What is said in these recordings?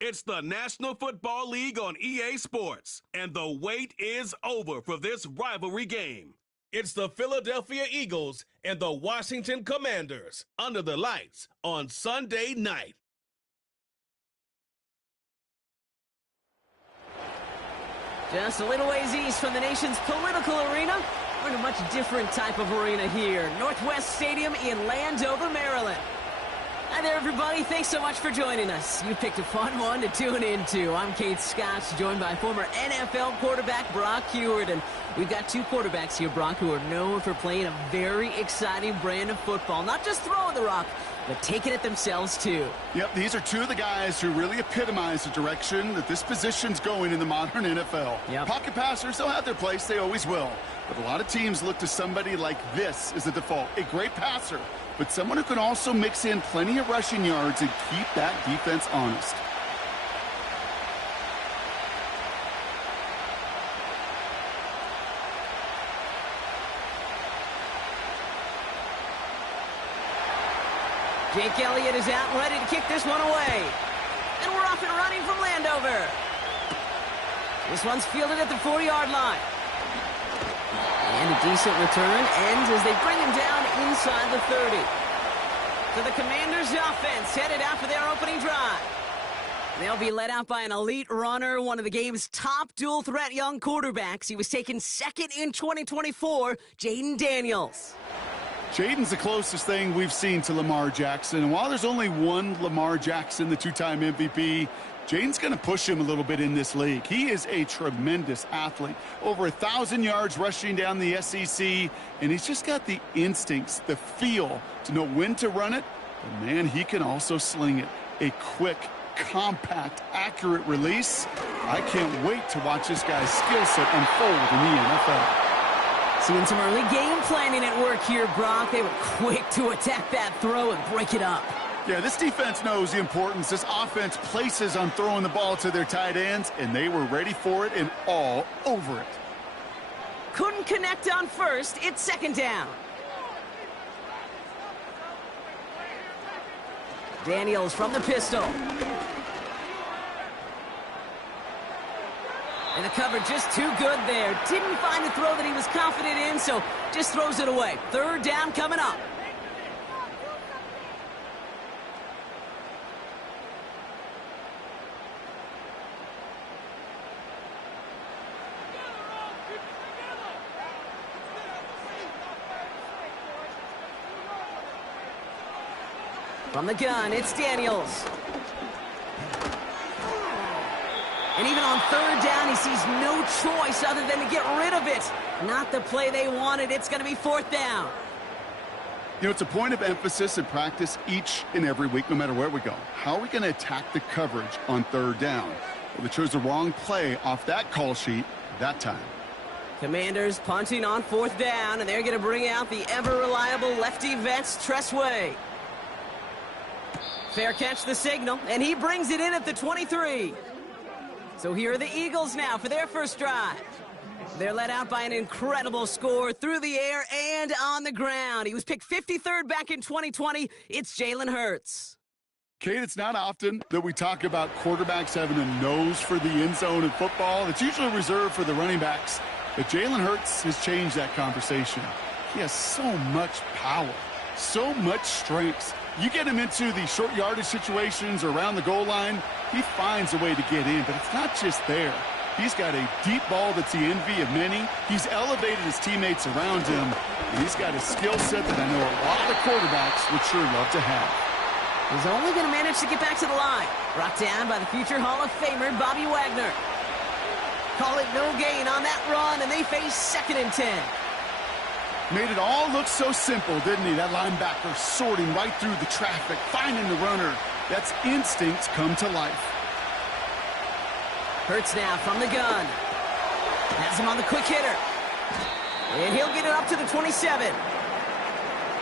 It's the National Football League on EA Sports, and the wait is over for this rivalry game. It's the Philadelphia Eagles and the Washington Commanders under the lights on Sunday night. Just a little ways east from the nation's political arena, we're in a much different type of arena here. Northwest Stadium in Landover, Maryland. Hi there, everybody. Thanks so much for joining us. You picked a fun one to tune into. I'm Kate Scott, joined by former NFL quarterback Brock Huard. And we've got two quarterbacks here, Brock, who are known for playing a very exciting brand of football. Not just throwing the rock, but taking it themselves, too. Yep, these are two of the guys who really epitomize the direction that this position's going in the modern NFL. Yep. Pocket passers, they'll have their place. They always will. But a lot of teams look to somebody like this as a default. A great passer, but someone who can also mix in plenty of rushing yards and keep that defense honest. Jake Elliott is out and ready to kick this one away. And we're off and running from Landover. This one's fielded at the 4-yard line. And a decent return ends as they bring him down inside the 30. So the Commanders' offense headed out for their opening drive. They'll be led out by an elite runner, one of the game's top dual-threat young quarterbacks. He was taken second in 2024, Jaden Daniels. Jaden's the closest thing we've seen to Lamar Jackson. And while there's only one Lamar Jackson, the two-time MVP, Jaden's going to push him a little bit in this league. He is a tremendous athlete. Over 1,000 yards rushing down the SEC, and he's just got the instincts, the feel to know when to run it. But, man, he can also sling it. A quick, compact, accurate release. I can't wait to watch this guy's skill set unfold in the NFL. Seeing some early game planning at work here, Brock. They were quick to attack that throw and break it up. Yeah, this defense knows the importance this offense places on throwing the ball to their tight ends, and they were ready for it and all over it. Couldn't connect on first. It's second down. Daniels from the pistol. And the cover just too good there. Didn't find the throw that he was confident in, so just throws it away. Third down coming up. From the gun, it's Daniels. And even on third down, he sees no choice other than to get rid of it. Not the play they wanted. It's going to be fourth down. You know, it's a point of emphasis in practice each and every week, no matter where we go. How are we going to attack the coverage on third down? Well, they chose the wrong play off that call sheet that time. Commanders punting on fourth down, and they're going to bring out the ever-reliable lefty vets, Tressway. Fair catch the signal, and he brings it in at the 23. So here are the Eagles now for their first drive. They're led out by an incredible score through the air and on the ground. He was picked 53rd back in 2020. It's Jalen Hurts. Kate, it's not often that we talk about quarterbacks having a nose for the end zone in football. It's usually reserved for the running backs. But Jalen Hurts has changed that conversation. He has so much power, so much strength. You get him into the short yardage situations or around the goal line, he finds a way to get in, but it's not just there. He's got a deep ball that's the envy of many. He's elevated his teammates around him, and he's got a skill set that I know a lot of quarterbacks would sure love to have. He's only going to manage to get back to the line. Brought down by the future Hall of Famer, Bobby Wagner. Call it no gain on that run, and they face 2nd and 10. Made it all look so simple, didn't he? That linebacker sorting right through the traffic, finding the runner. That's instincts come to life. Hurts now from the gun. Has him on the quick hitter. And he'll get it up to the 27.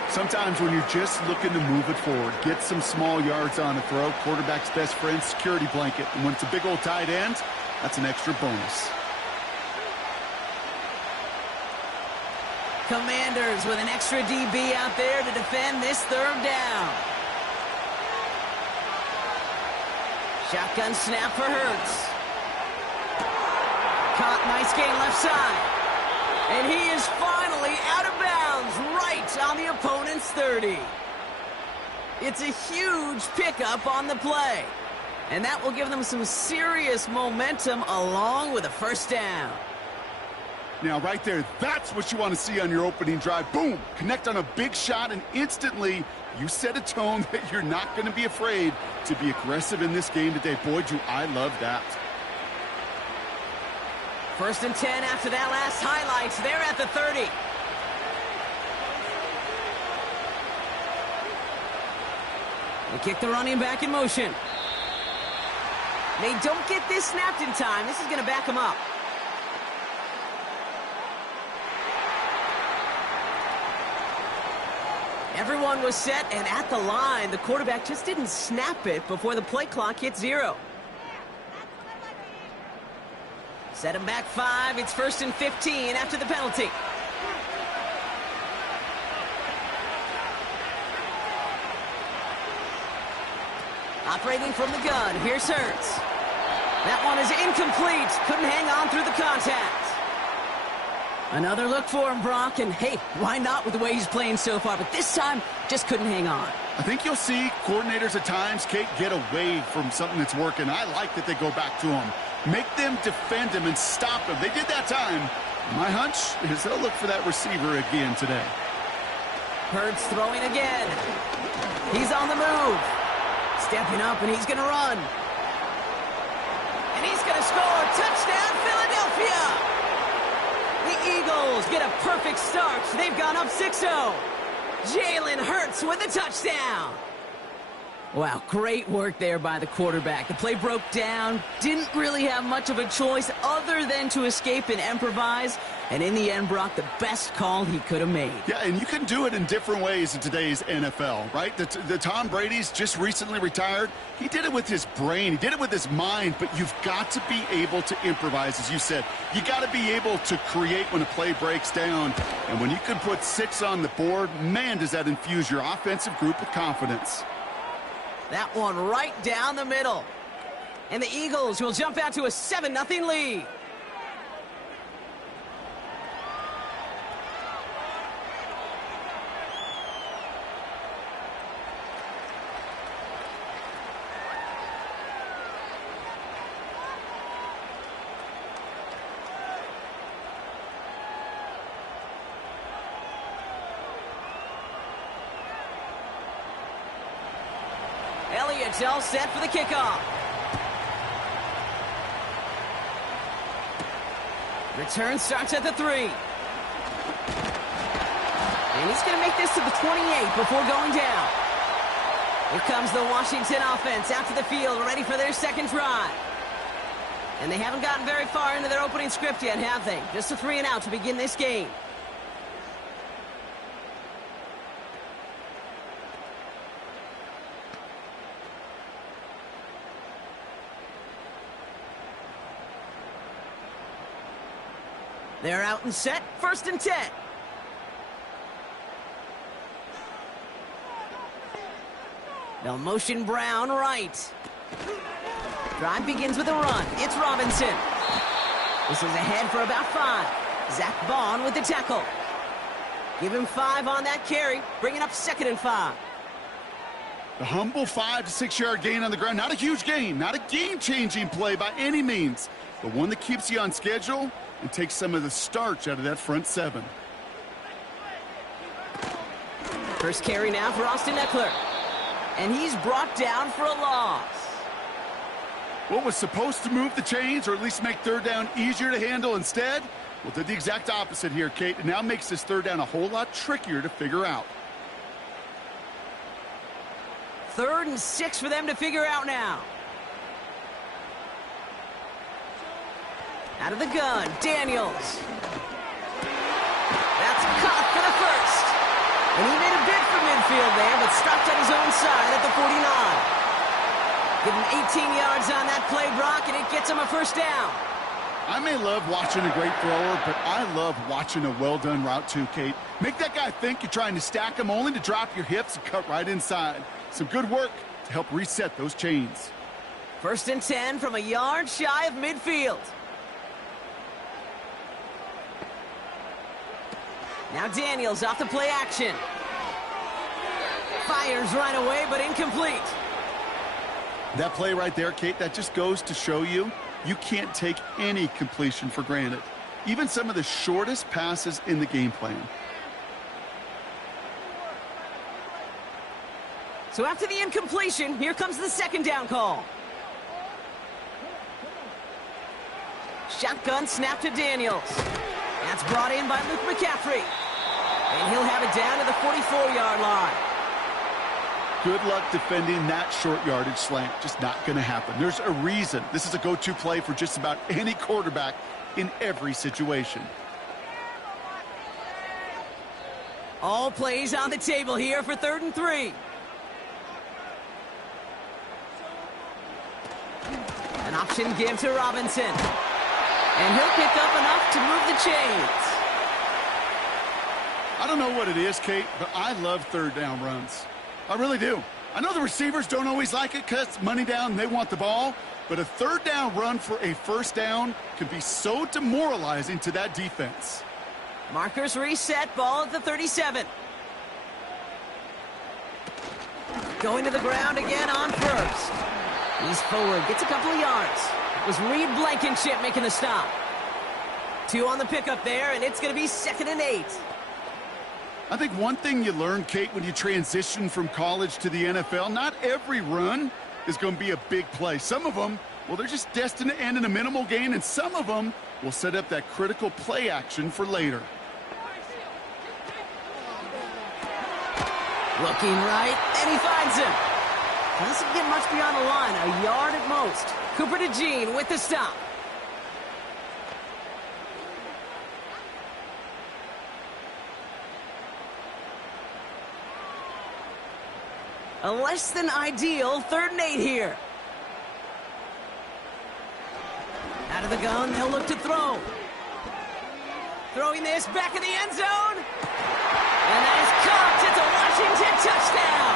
Sometimes when you're just looking to move it forward, get some small yards on a throw, quarterback's best friend, security blanket. And when it's a big old tight end, that's an extra bonus. Commanders with an extra DB out there to defend this third down. Shotgun snap for Hurts. Caught, nice gain left side. And he is finally out of bounds right on the opponent's 30. It's a huge pickup on the play. And that will give them some serious momentum along with a first down. Now, right there, that's what you want to see on your opening drive. Boom! Connect on a big shot, and instantly you set a tone that you're not going to be afraid to be aggressive in this game today. Boy, do I love that. 1st and 10 after that last highlight. They're at the 30. They kick the running back in motion. They don't get this snapped in time. This is going to back them up. Everyone was set and at the line. The quarterback just didn't snap it before the play clock hit 0. Set him back 5. It's 1st and 15 after the penalty. Operating from the gun. Here's Hurts. That one is incomplete. Couldn't hang on through the contact. Another look for him, Brock, and hey, why not with the way he's playing so far? But this time, just couldn't hang on. I think you'll see coordinators at times, Kate, get away from something that's working. I like that they go back to him. Make them defend him and stop him. They did that time. My hunch is they'll look for that receiver again today. Hurts throwing again. He's on the move. Stepping up, and he's going to run. And he's going to score. Touchdown, Philadelphia! The Eagles get a perfect start. They've gone up 6-0. Jalen Hurts with a touchdown. Wow, great work there by the quarterback. The play broke down. Didn't really have much of a choice other than to escape and improvise. And in the end, Brock, the best call he could have made. Yeah, and you can do it in different ways in today's NFL, right? The Tom Brady's just recently retired. He did it with his brain. He did it with his mind. But you've got to be able to improvise, as you said. You got to be able to create when a play breaks down. And when you can put 6 on the board, man, does that infuse your offensive group with confidence. That one right down the middle. And the Eagles will jump out to a 7-0 lead. Elliott's all set for the kickoff. Return starts at the 3. And he's going to make this to the 28 before going down. Here comes the Washington offense out to the field, ready for their second drive. And they haven't gotten very far into their opening script yet, have they? Just a 3 and out to begin this game. They're out and set. 1st and 10. They'll motion Brown right. Drive begins with a run. It's Robinson. This is ahead for about 5. Zach Bond with the tackle. Give him 5 on that carry. Bringing up 2nd and 5. The humble 5 to 6 yard gain on the ground. Not a huge gain. Not a game-changing play by any means. But one that keeps you on schedule and takes some of the starch out of that front 7. First carry now for Austin Eckler. And he's brought down for a loss. What was supposed to move the chains or at least make 3rd down easier to handle instead? Well, did the exact opposite here, Kate. It now makes this 3rd down a whole lot trickier to figure out. 3rd and 6 for them to figure out now. Out of the gun, Daniels. That's caught for the 1st. And he made a bid for midfield there, but stopped at his own side at the 49. Give him 18 yards on that play, Brock, and it gets him a 1st down. I may love watching a great thrower, but I love watching a well-done route too, Kate. Make that guy think you're trying to stack him only to drop your hips and cut right inside. Some good work to help reset those chains. First and 10 from a yard shy of midfield. Now Daniels off the play action. Fires right away, but incomplete. That play right there, Kate, that just goes to show you, you can't take any completion for granted. Even some of the shortest passes in the game plan. So after the incompletion, here comes the second down call. Shotgun snap to Daniels. That's brought in by Luke McCaffrey. And he'll have it down to the 44-yard line. Good luck defending that short yardage slant. Just not going to happen. There's a reason this is a go-to play for just about any quarterback in every situation. All plays on the table here for 3rd and 3. An option give to Robinson. And he'll pick up enough to move the chains. I don't know what it is, Kate, but I love third down runs. I really do. I know the receivers don't always like it because it's money down and they want the ball, but a third down run for a first down can be so demoralizing to that defense. Markers reset, ball at the 37. Going to the ground again on first. He's forward, gets a couple of yards. It was Reed Blankenship making the stop. 2 on the pickup there, and it's going to be 2nd and 8. I think one thing you learn, Kate, when you transition from college to the NFL, not every run is going to be a big play. Some of them, well, they're just destined to end in a minimal gain, and some of them will set up that critical play action for later. Looking right, and he finds him. Doesn't get much beyond the line, a yard at most. Cooper DeJean with the stop. A less than ideal 3rd and 8 here. Out of the gun, they'll look to throw. Throwing this back in the end zone. And that is caught. It's a Washington touchdown.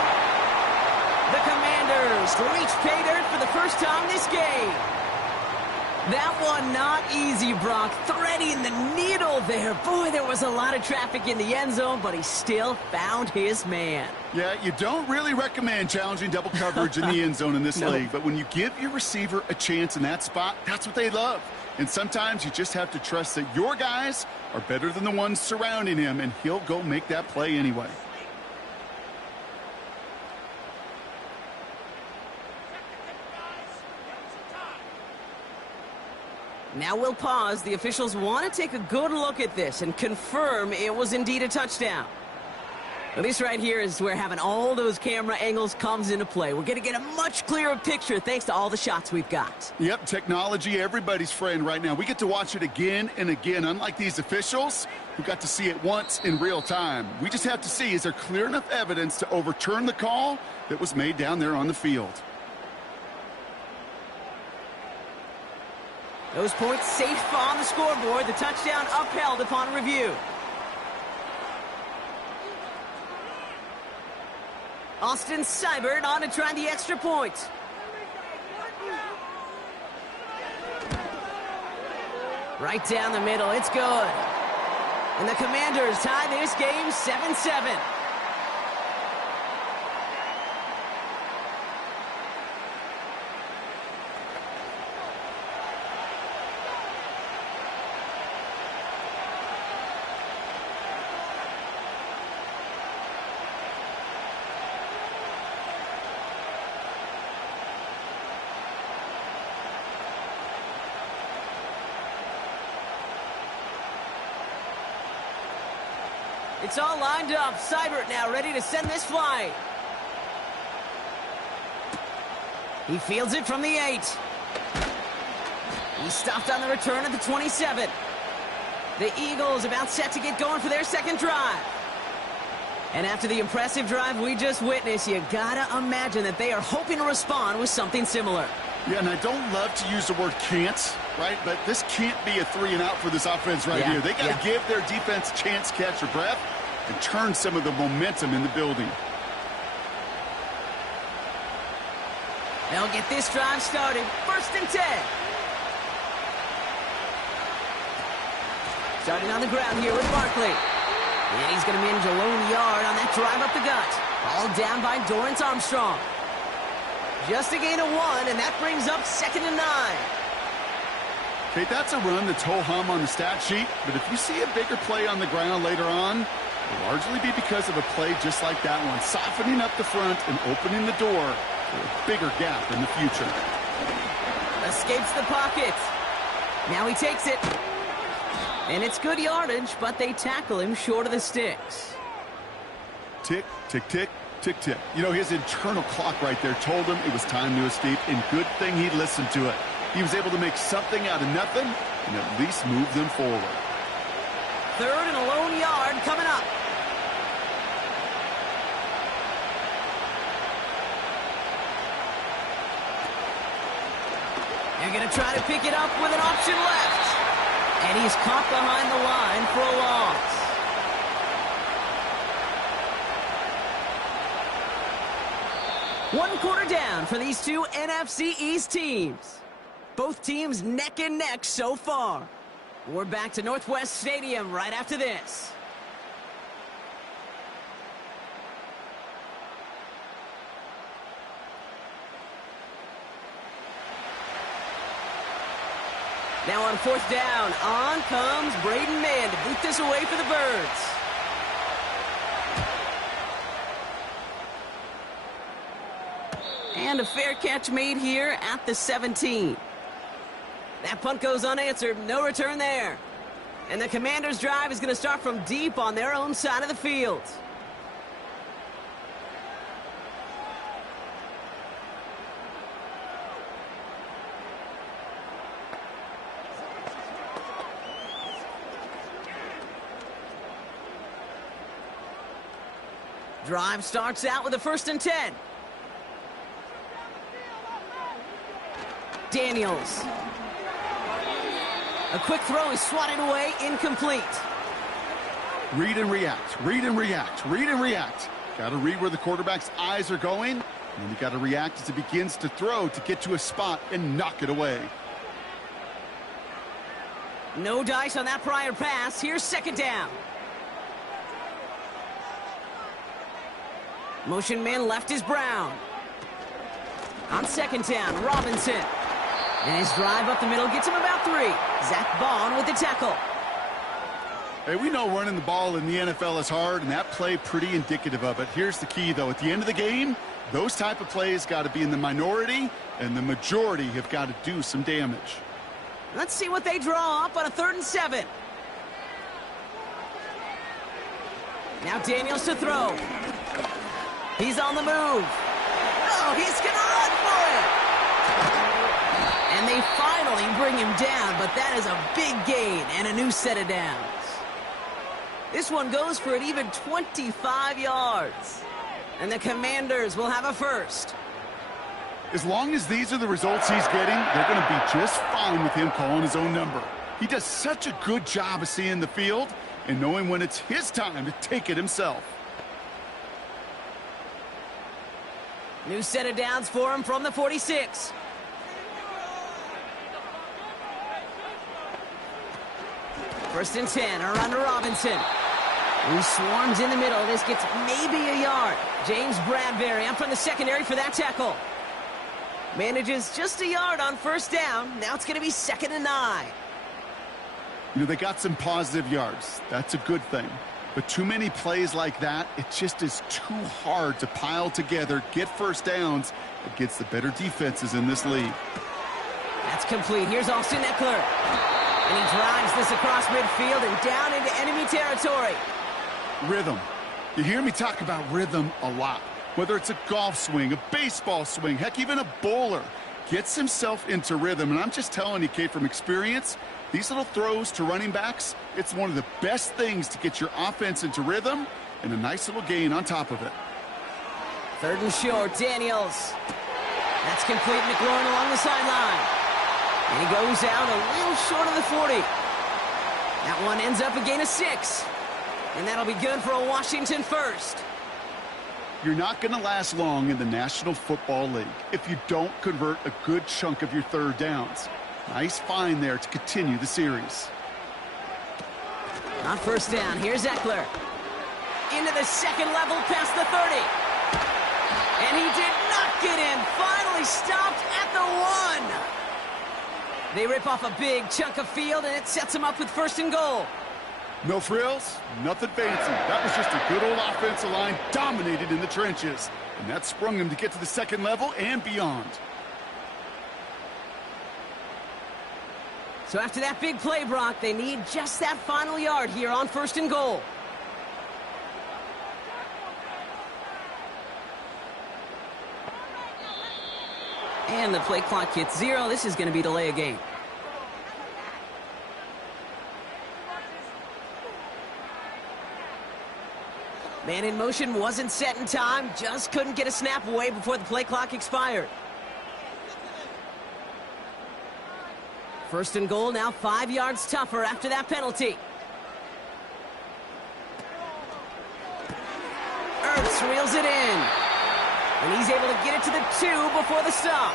The Commanders reach pay dirt for the first time this game. That one not easy, Brock. Threading the needle there. Boy, there was a lot of traffic in the end zone, but he still found his man. Yeah, you don't really recommend challenging double coverage in the end zone in this league, but when you give your receiver a chance in that spot, that's what they love. And sometimes you just have to trust that your guys are better than the ones surrounding him, and he'll go make that play anyway. Now we'll pause. The officials want to take a good look at this and confirm it was indeed a touchdown. Well, this right here is where having all those camera angles comes into play. We're going to get a much clearer picture thanks to all the shots we've got. Yep, technology, everybody's friend right now. We get to watch it again and again, unlike these officials who got to see it once in real time. We just have to see, is there clear enough evidence to overturn the call that was made down there on the field? Those points safe on the scoreboard. The touchdown upheld upon review. Austin Seibert on to try the extra point. Right down the middle. It's good. And the Commanders tie this game 7-7. It's all lined up. Seibert now ready to send this flying. He fields it from the 8. He stopped on the return at the 27. The Eagles about set to get going for their second drive. And after the impressive drive we just witnessed, you gotta imagine that they are hoping to respond with something similar. Yeah, and I don't love to use the word can't, right? But this can't be a 3-and-out for this offense right here. They got to give their defense a chance to catch their breath and turn some of the momentum in the building. They'll get this drive started. 1st and 10. Starting on the ground here with Barkley. And he's going to manage a lone yard on that drive up the gut. All down by Dorrance Armstrong. Just a gain of 1, and that brings up 2nd and 9. Okay, that's a run that's ho-hum on the stat sheet, but if you see a bigger play on the ground later on, it'll largely be because of a play just like that one, softening up the front and opening the door for a bigger gap in the future. Escapes the pocket. Now he takes it. And it's good yardage, but they tackle him short of the sticks. Tick, tick, tick, tick, tick. You know, his internal clock right there told him it was time to escape, and good thing he listened to it. He was able to make something out of nothing and at least move them forward. 3rd and a lone yard coming up. They're going to try to pick it up with an option left. And he's caught behind the line for a loss. 1 quarter down for these two NFC East teams. Both teams neck and neck so far. We're back to Northwest Stadium right after this. Now on 4th down, on comes Braden Mann to boot this away for the Birds. And a fair catch made here at the 17. That punt goes unanswered. No return there. And the Commanders' drive is going to start from deep on their own side of the field. Drive starts out with a 1st and 10. Daniels. A quick throw is swatted away, incomplete. Read and react, read and react, read and react. Got to read where the quarterback's eyes are going, and then you got to react as it begins to throw to get to a spot and knock it away. No dice on that prior pass. Here's 2nd down. Motion man left is Brown. On 2nd down, Robinson. And his drive up the middle gets him about 3. Zach Bond with the tackle. Hey, we know running the ball in the NFL is hard, and that play pretty indicative of it. Here's the key, though. At the end of the game, those type of plays got to be in the minority, and the majority have got to do some damage. Let's see what they draw up on a 3rd and 7. Now Daniels to throw. He's on the move. Oh, he's going to run for it. And they finally bring him down, but that is a big gain and a new set of downs. This one goes for an even 25 yards. And the Commanders will have a 1st. As long as these are the results he's getting, they're going to be just fine with him calling his own number. He does such a good job of seeing the field and knowing when it's his time to take it himself. New set of downs for him from the 46. First and 10, around to Robinson, who swarms in the middle. This gets maybe a yard. James Bradbury up from the secondary for that tackle. Manages just a yard on 1st down. Now it's going to be 2nd and 9. You know, they got some positive yards. That's a good thing. But too many plays like that, it just is too hard to pile together, get 1st downs against the better defenses in this league. That's complete. Here's Austin Eckler. And he drives this across midfield and down into enemy territory. Rhythm. You hear me talk about rhythm a lot. Whether it's a golf swing, a baseball swing, heck, even a bowler gets himself into rhythm. And I'm just telling you, Kate, from experience, these little throws to running backs, it's one of the best things to get your offense into rhythm and a nice little gain on top of it. 3rd and short, Daniels. That's complete. McLaurin along the sideline. And he goes out a little short of the 40. That one ends up a gain of 6. And that'll be good for a Washington 1st. You're not going to last long in the National Football League if you don't convert a good chunk of your third downs. Nice find there to continue the series. On first down, here's Eckler. Into the second level, past the 30. And he did not get in. Finally stopped at the 1. They rip off a big chunk of field, and it sets them up with first and goal. No frills, nothing fancy. That was just a good old offensive line dominated in the trenches. And that sprung them to get to the second level and beyond. So after that big play, Brock, they need just that final yard here on first and goal. And the play clock hits 0. This is going to be delay a game. Man in motion wasn't set in time. Just couldn't get a snap away before the play clock expired. First and goal, now 5 yards tougher after that penalty. Ertz reels it in. And he's able to get it to the 2 before the stop.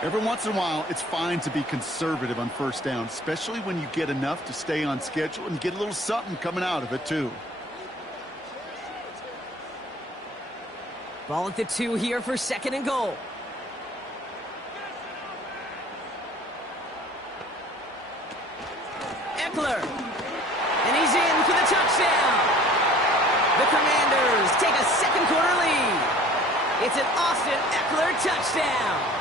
Every once in a while, it's fine to be conservative on first down, especially when you get enough to stay on schedule and get a little something coming out of it, too. Ball at the 2 here for second and goal. Eckler. And he's in for the touchdown. The Commanders take a second quarter lead. It's an Austin Eckler touchdown.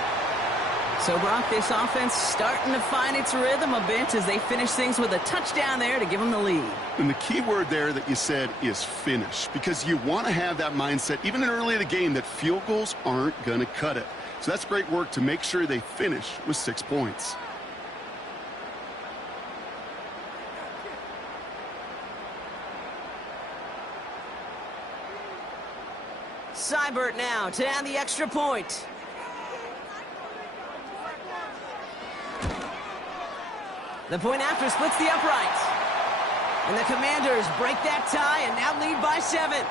So, Brock, this offense starting to find its rhythm a bit as they finish things with a touchdown there to give them the lead. And the key word there that you said is finish, because you want to have that mindset, even early in the game, that field goals aren't going to cut it. So that's great work to make sure they finish with 6 points. Seibert now to add the extra point. The point after splits the uprights. And the Commanders break that tie and now lead by 7.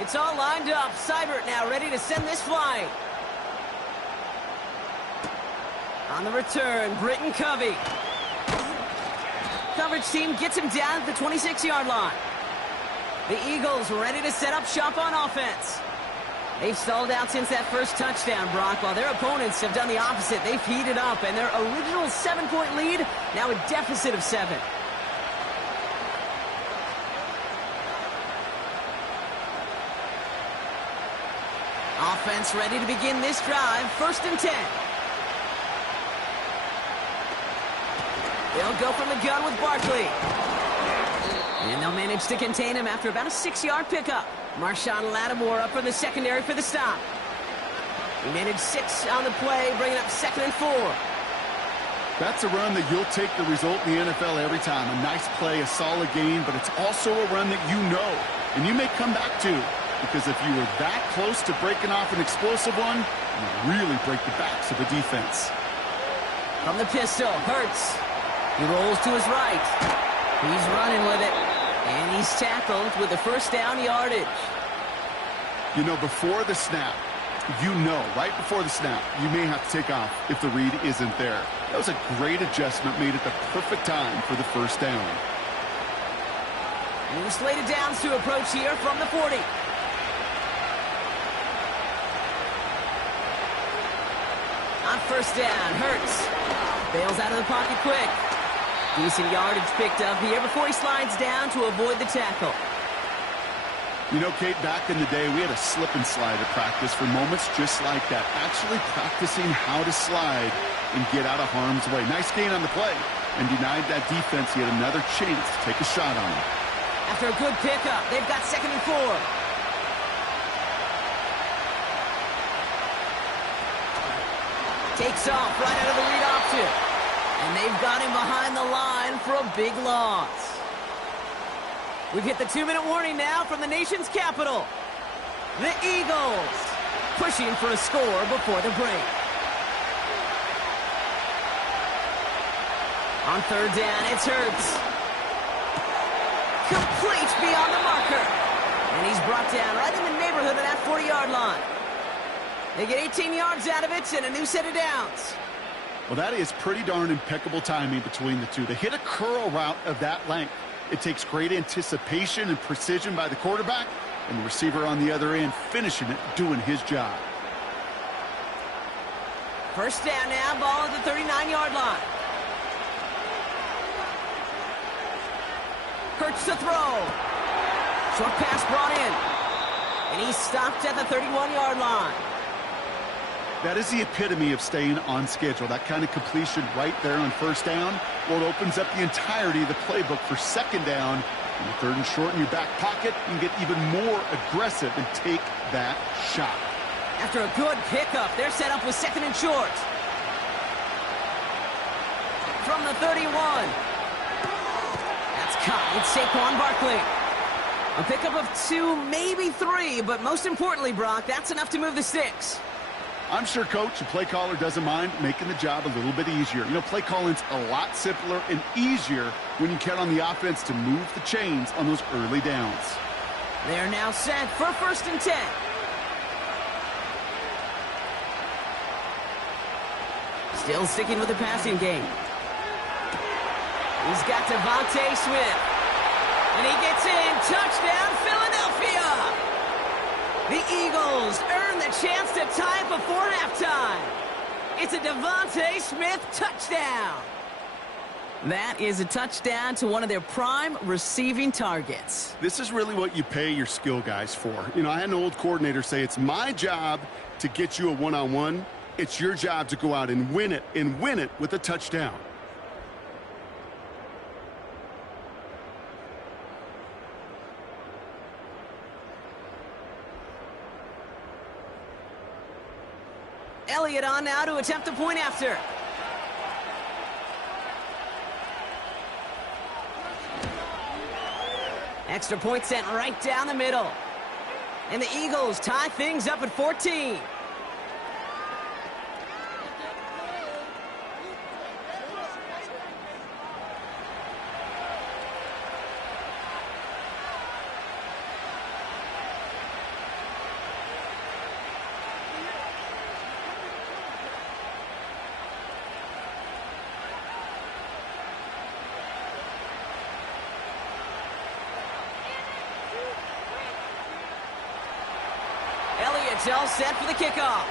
It's all lined up. Seibert now ready to send this flying. On the return, Britton Covey. Coverage team gets him down at the 26-yard line. The Eagles ready to set up shop on offense. They've stalled out since that first touchdown, Brock, while their opponents have done the opposite. They've heated up, and their original 7-point lead, now a deficit of 7. Offense ready to begin this drive. First and 10. They'll go from the gun with Barkley. And they'll manage to contain him after about a 6-yard pickup. Marshawn Lattimore up from the secondary for the stop. He managed 6 on the play, bringing up second and 4. That's a run that you'll take the result in the NFL every time. A nice play, a solid game, but it's also a run that you know, and you may come back to. Because if you were that close to breaking off an explosive one, you really break the backs of the defense. From the pistol, Hurts. He rolls to his right. He's running with it. And he's tackled with the first down yardage. You know, before the snap, right before the snap, you may have to take off if the read isn't there. That was a great adjustment made at the perfect time for the first down. New slated downs to approach here from the 40. On first down, Hurts bails out of the pocket quick. Decent yardage picked up here before he slides down to avoid the tackle. You know, Kate, back in the day, we had a slip and slide at practice for moments just like that. Actually practicing how to slide and get out of harm's way. Nice gain on the play and denied that defense yet another chance to take a shot on him. After a good pickup, they've got 2nd and 4. Takes off right out of the read option. And they've got him behind the line for a big loss. We've hit the 2-minute warning now from the nation's capital. The Eagles pushing for a score before the break. On 3rd down, it's Hurts. Complete beyond the marker. And he's brought down right in the neighborhood of that 40-yard line. They get 18 yards out of it and a new set of downs. Well, that is pretty darn impeccable timing between the two. They hit a curl route of that length. It takes great anticipation and precision by the quarterback, and the receiver on the other end finishing it, doing his job. 1st down now, ball at the 39-yard line. Hurts to throw. Short pass brought in. And he's stopped at the 31-yard line. That is the epitome of staying on schedule. That kind of completion right there on 1st down. Well, it opens up the entirety of the playbook for 2nd down. In the 3rd and short in your back pocket, you can get even more aggressive and take that shot. After a good pickup, they're set up with 2nd and short. From the 31. That's caught. It's Saquon Barkley. A pickup of 2, maybe 3, but most importantly, Brock, that's enough to move the sticks. I'm sure coach and play caller doesn't mind making the job a little bit easier. You know, play calling's a lot simpler and easier when you count on the offense to move the chains on those early downs. They're now set for 1st and 10. Still sticking with the passing game. He's got Devontae Smith. And he gets in. Touchdown, Philadelphia! The Eagles earn the chance to tie it before halftime. It's a Devontae Smith touchdown. That is a touchdown to one of their prime receiving targets. This is really what you pay your skill guys for. You know, I had an old coordinator say, it's my job to get you a one-on-one. It's your job to go out and win it with a touchdown. Elliott on now to attempt the point after. Extra point sent right down the middle. And the Eagles tie things up at 14. Elliott's all set for the kickoff.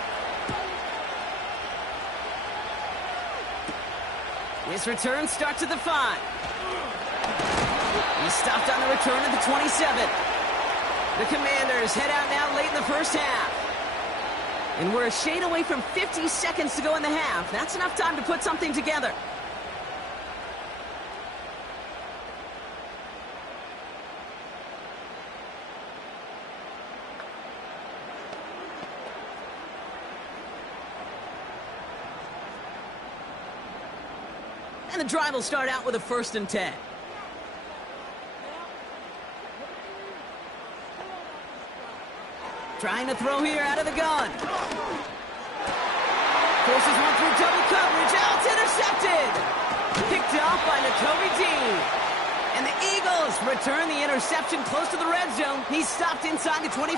His return starts at the 5. He's stopped on the return at the 27. The Commanders head out now late in the first half. And we're a shade away from 50 seconds to go in the half. That's enough time to put something together. And the drive will start out with a 1st and 10. Trying to throw here out of the gun. Forces one through double coverage. Out, it's intercepted. Picked off by Nakobe Dean. And the Eagles return the interception close to the red zone. He's stopped inside the 25.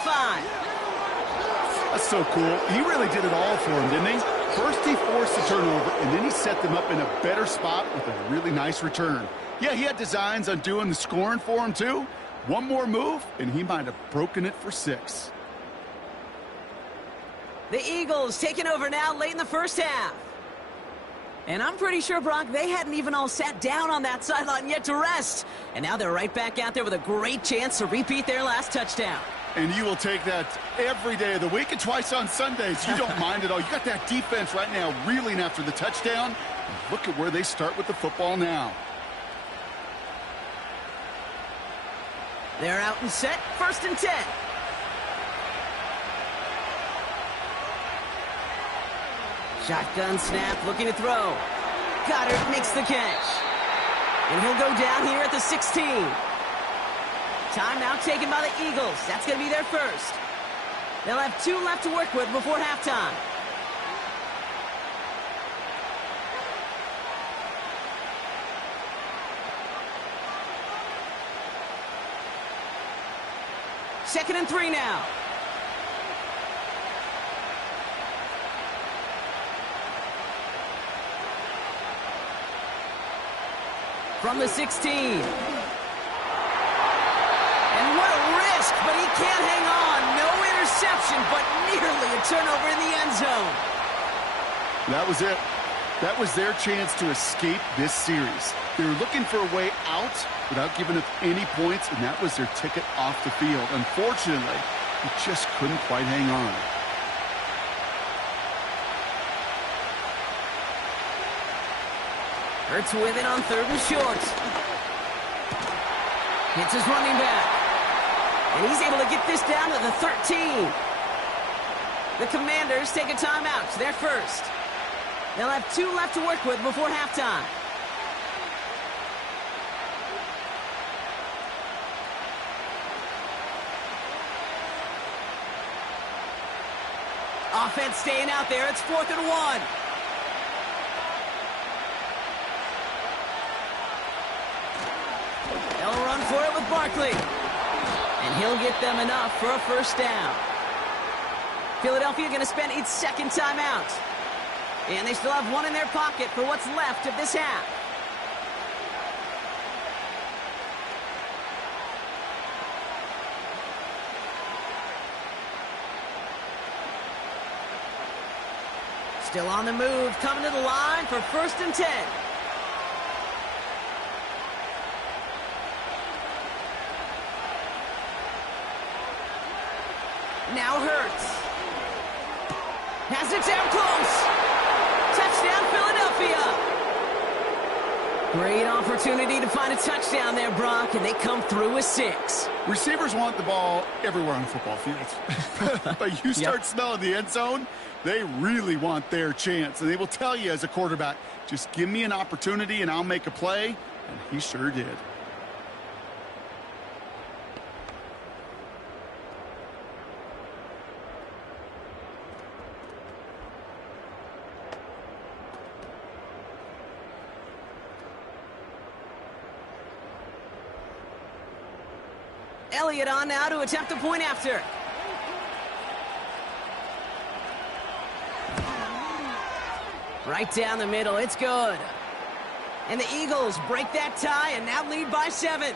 That's so cool. He really did it all for him, didn't he? First he forced the turnover, and then he set them up in a better spot with a really nice return. Yeah, he had designs on doing the scoring for him, too. One more move, and he might have broken it for 6. The Eagles taking over now late in the first half. And I'm pretty sure, Brock, they hadn't even all sat down on that sideline yet to rest. And now they're right back out there with a great chance to repeat their last touchdown. And you will take that every day of the week and twice on Sundays. You don't mind at all. You got that defense right now reeling after the touchdown. Look at where they start with the football now. They're out and set, 1st and 10. Shotgun snap, looking to throw. Goddard makes the catch. And he'll go down here at the 16. Timeout taken by the Eagles. That's going to be their first. They'll have 2 left to work with before halftime. Second and 3 now. From the 16. And what a risk, but he can't hang on. No interception, but nearly a turnover in the end zone. That was it. That was their chance to escape this series. They were looking for a way out without giving up any points, and that was their ticket off the field. Unfortunately, he just couldn't quite hang on. Hurts with it on 3rd and short. Hits his running back. And he's able to get this down to the 13. The Commanders take a timeout. They're first. They'll have 2 left to work with before halftime. Offense staying out there. It's 4th and 1. They'll run for it with Barkley. And he'll get them enough for a first down. Philadelphia going to spend its 2nd timeout. And they still have 1 in their pocket for what's left of this half. Still on the move, coming to the line for 1st and 10. Now Hurts. Has it down close. Touchdown, Philadelphia. Great opportunity to find a touchdown there, Brock, and they come through with 6. Receivers want the ball everywhere on the football field. But you start smelling the end zone, they really want their chance. And they will tell you as a quarterback, just give me an opportunity and I'll make a play. And he sure did. Elliott on now to attempt the point after. Right down the middle, it's good. And the Eagles break that tie and now lead by 7.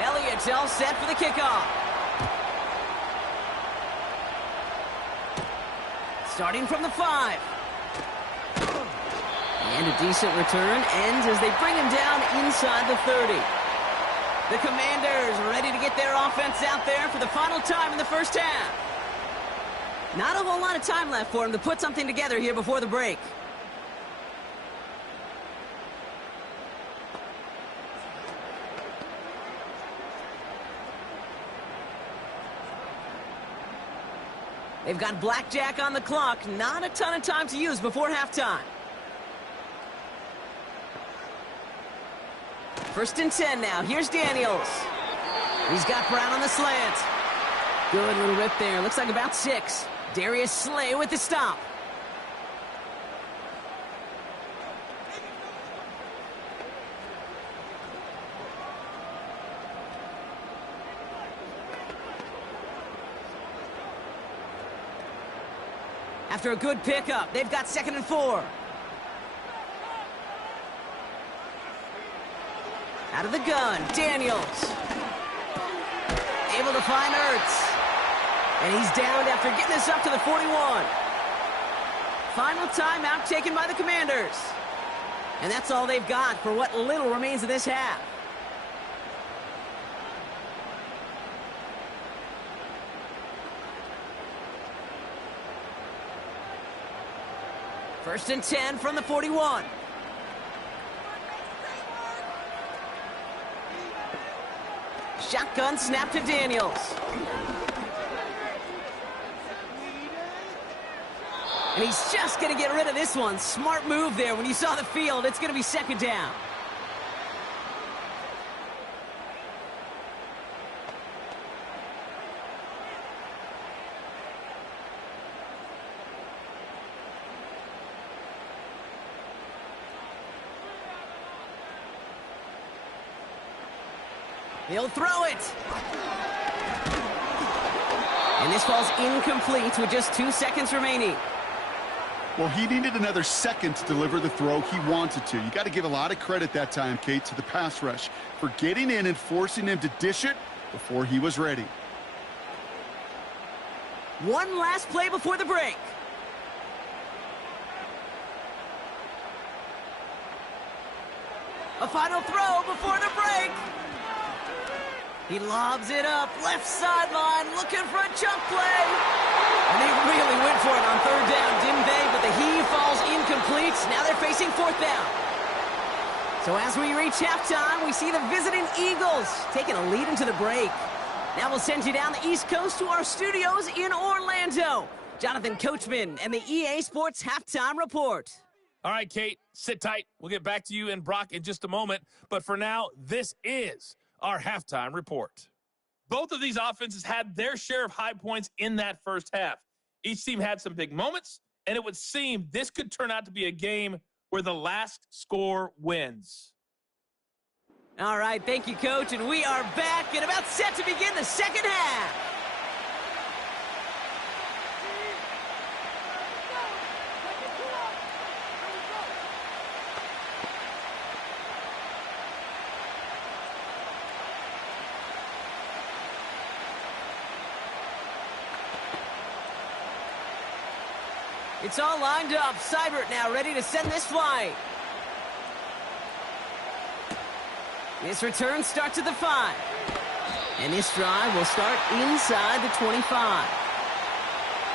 Elliott's all set for the kickoff. Starting from the 5. And a decent return ends as they bring him down inside the 30. The Commanders are ready to get their offense out there for the final time in the first half. Not a whole lot of time left for him to put something together here before the break. They've got blackjack on the clock. Not a ton of time to use before halftime. 1st and 10 now. Here's Daniels. He's got Brown on the slant. Good little rip there. Looks like about 6. Darius Slay with the stop. After a good pickup, they've got 2nd and 4. Out of the gun, Daniels. to find Ertz. And he's downed after getting this up to the 41. Final timeout taken by the Commanders. And that's all they've got for what little remains of this half. First and 10 from the 41. Shotgun snap to Daniels. And he's just going to get rid of this one. Smart move there. When you saw the field, it's going to be second down. He'll throw it. And this falls incomplete with just 2 seconds remaining. Well, he needed another second to deliver the throw he wanted to. You got to give a lot of credit that time, Kate, to the pass rush for getting in and forcing him to dish it before he was ready. One last play before the break. A final throw before the break. He lobs it up, left sideline, looking for a chunk play. And they really went for it on third down, didn't they? But the heave falls incomplete. Now they're facing fourth down. So as we reach halftime, we see the visiting Eagles taking a lead into the break. Now we'll send you down the East Coast to our studios in Orlando. Jonathan Coachman and the EA Sports Halftime Report. All right, Kate, sit tight. We'll get back to you and Brock in just a moment. But for now, this is our halftime report. Both of these offenses had their share of high points in that first half. Each team had some big moments, and it would seem this could turn out to be a game where the last score wins. All right, thank you, Coach, and we are back and about set to begin the second half. It's all lined up. Seibert now ready to send this flight. This return starts at the 5. And this drive will start inside the 25.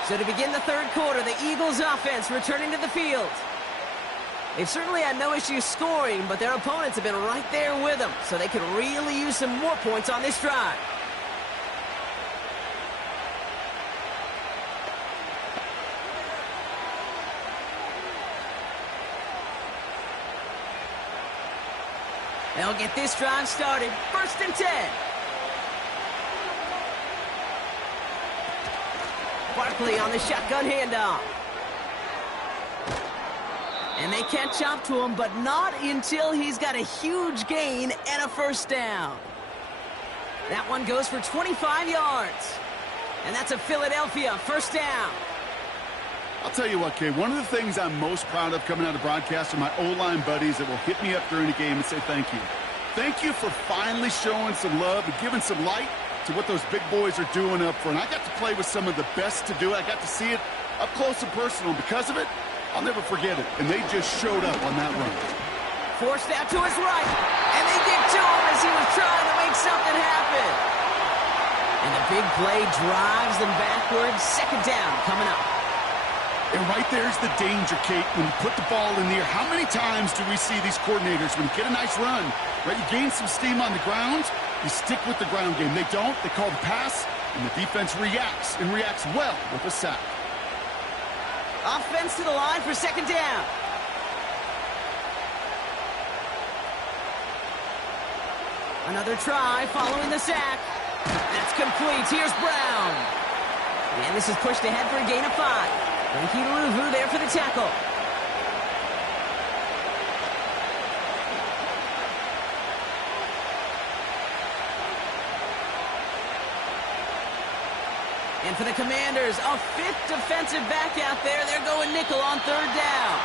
So to begin the third quarter, the Eagles offense returning to the field. They've certainly had no issues scoring, but their opponents have been right there with them, so they could really use some more points on this drive. They'll get this drive started. First and 10. Barkley on the shotgun handoff. And they catch up to him, but not until he's got a huge gain and a first down. That one goes for 25 yards. And that's a Philadelphia first down. I'll tell you what, Kay, one of the things I'm most proud of coming out of broadcast are my O-line buddies that will hit me up during the game and say thank you. Thank you for finally showing some love and giving some light to what those big boys are doing up front. I got to play with some of the best to do it. I got to see it up close and personal. Because of it, I'll never forget it. And they just showed up on that run. Forced out to his right. And they get to him as he was trying to make something happen. And the big play drives them backwards. Second down coming up. And right there's the danger, Kate, when you put the ball in the air. How many times do we see these coordinators, when you get a nice run, right, you gain some steam on the ground, you stick with the ground game. They don't. They call the pass, and the defense reacts, and reacts well with a sack. Offense to the line for second down. Another try following the sack. That's complete. Here's Brown. And this is pushed ahead for a gain of 5. Frankie Luvu there for the tackle. And for the Commanders, a 5th defensive back out there. They're going nickel on third down.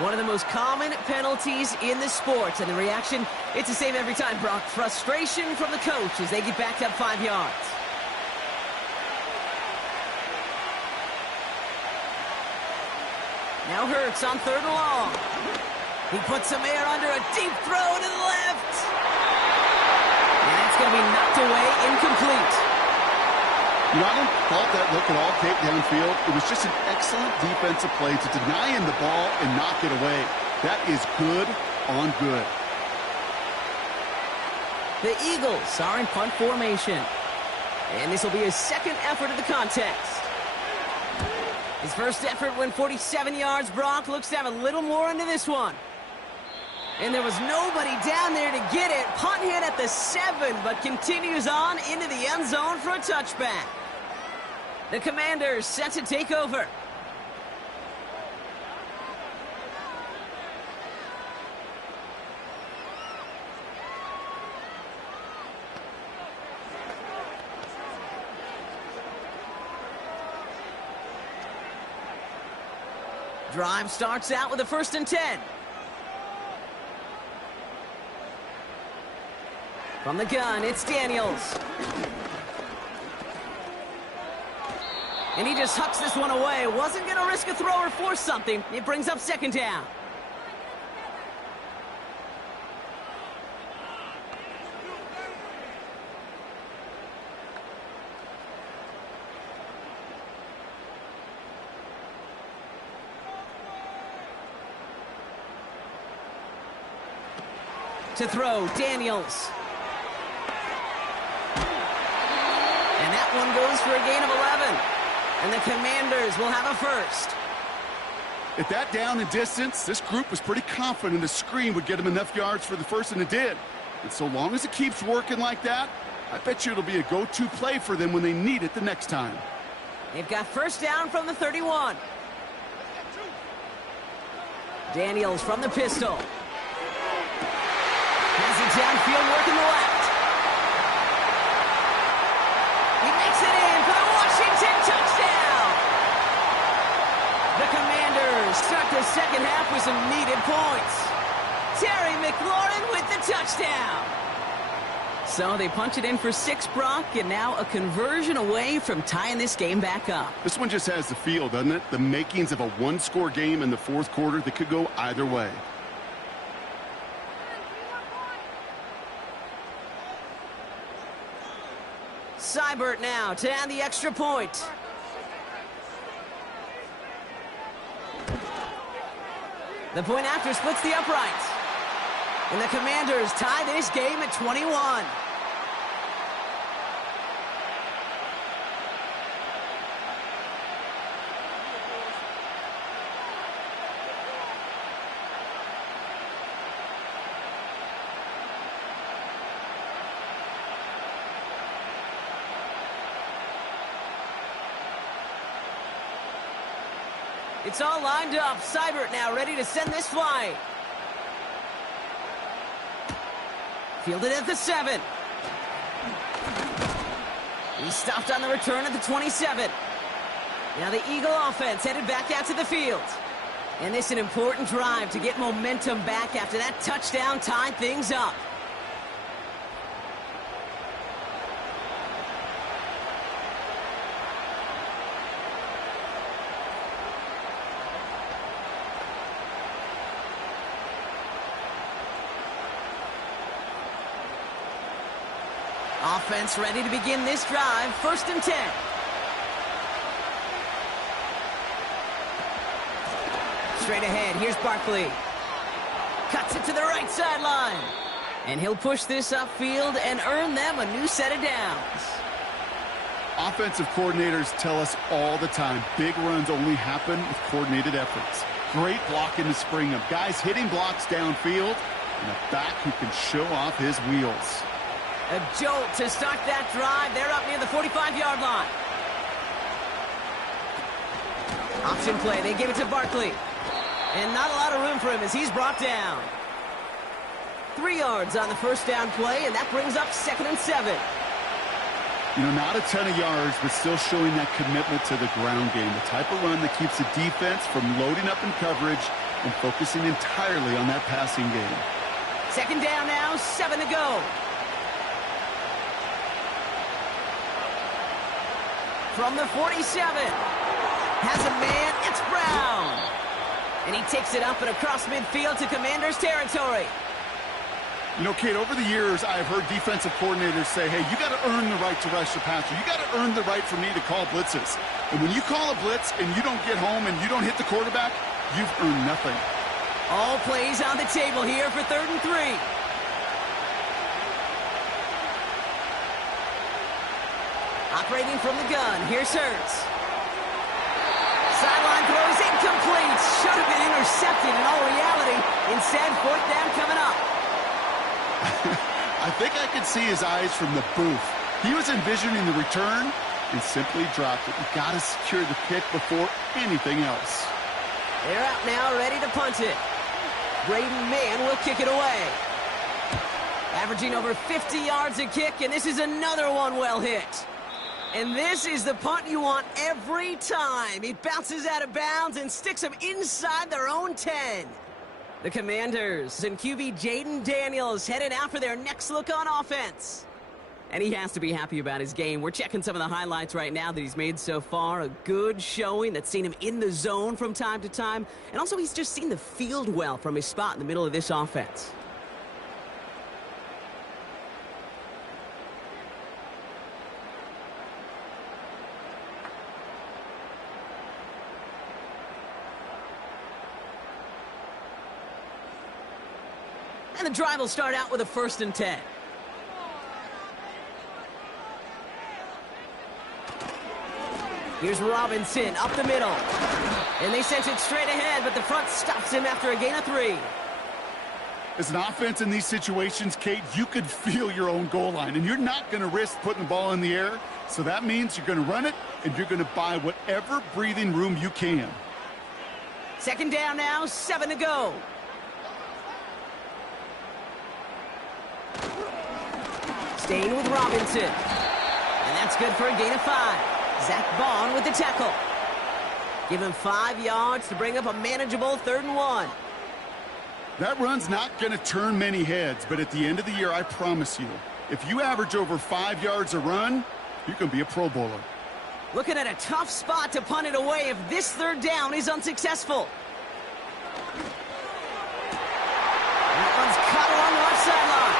One of the most common penalties in the sport, and the reaction, it's the same every time, Brock. Frustration from the coach as they get backed up 5 yards. Now Hurts on 3rd and long. He puts some air under a deep throw to the left. And that's going to be knocked away, incomplete. You know, I don't fault that look at all, Kate, downfield. It was just an excellent defensive play to deny him the ball and knock it away. That is good on good. The Eagles are in punt formation. And this will be his second effort of the contest. His first effort went 47 yards. Brock looks to have a little more into this one. And there was nobody down there to get it. Punt hit at the 7, but continues on into the end zone for a touchback. The Commanders set to take over. Drive starts out with a 1st and 10. From the gun, it's Daniels. And he just hucks this one away. Wasn't going to risk a throw or force something. It brings up 2nd down. To throw, Daniels. And that one goes for a gain of 11. And the Commanders will have a 1st. At that down and distance, this group was pretty confident the screen would get them enough yards for the 1st, and it did. And so long as it keeps working like that, I bet you it'll be a go-to play for them when they need it the next time. They've got 1st down from the 31. Daniels from the pistol. Has it downfield, working the left. He makes it in for the Washington touchdown. The Commanders start the 2nd half with some needed points. Terry McLaurin with the touchdown. So they punch it in for 6, Brock, and now a conversion away from tying this game back up. This one just has the feel, doesn't it? The makings of a 1-score game in the 4th quarter that could go either way. Seibert now to add the extra point. The point after splits the uprights. And the Commanders tie this game at 21. It's all lined up. Seibert now ready to send this flying. Fielded at the 7. He's stopped on the return at the 27. Now the Eagle offense headed back out to the field. And this is an important drive to get momentum back after that touchdown tied things up. Offense ready to begin this drive. 1st and 10. Straight ahead, here's Barkley. Cuts it to the right sideline. And he'll push this upfield and earn them a new set of downs. Offensive coordinators tell us all the time, big runs only happen with coordinated efforts. Great blocking to spring them. Guys hitting blocks downfield, and a back who can show off his wheels. A jolt to start that drive. They're up near the 45-yard line. Option play. They give it to Barkley. And not a lot of room for him as he's brought down. 3 yards on the 1st down play, and that brings up 2nd and 7. You know, not a ton of yards, but still showing that commitment to the ground game. The type of run that keeps the defense from loading up in coverage and focusing entirely on that passing game. Second down now, 7 to go. From the 47. Has a man, it's Brown. And he takes it up and across midfield to Commanders territory. You know, Kate, over the years, I've heard defensive coordinators say, hey, you got to earn the right to rush the passer. You got to earn the right for me to call blitzes. And when you call a blitz and you don't get home and you don't hit the quarterback, you've earned nothing. All plays on the table here for 3rd and 3. Operating from the gun, here's Hurts. Sideline throw is incomplete. Should have been intercepted in all reality. Instead, 4th down coming up. I think I could see his eyes from the booth. He was envisioning the return and simply dropped it. You got to secure the kick before anything else. They're out now, ready to punt it. Braden Mann will kick it away. Averaging over 50 yards a kick, and this is another one well hit. And this is the punt you want every time. He bounces out of bounds and sticks them inside their own 10. The Commanders and QB Jaden Daniels headed out for their next look on offense. And he has to be happy about his game. We're checking some of the highlights right now that he's made so far. A good showing that's seen him in the zone from time to time. And also he's just seen the field well from his spot in the middle of this offense. And the drive will start out with a 1st and 10. Here's Robinson up the middle. And they sent it straight ahead, but the front stops him after a gain of 3. As an offense in these situations, Kate, you could feel your own goal line, and you're not going to risk putting the ball in the air. So that means you're going to run it, and you're going to buy whatever breathing room you can. Second down now, 7 to go. Staying with Robinson. And that's good for a gain of 5. Zach Bond with the tackle. Give him 5 yards to bring up a manageable 3rd and 1. That run's not going to turn many heads, but at the end of the year, I promise you, if you average over 5 yards a run, you can be a Pro Bowler. Looking at a tough spot to punt it away if this 3rd down is unsuccessful. That one's caught along the left sideline.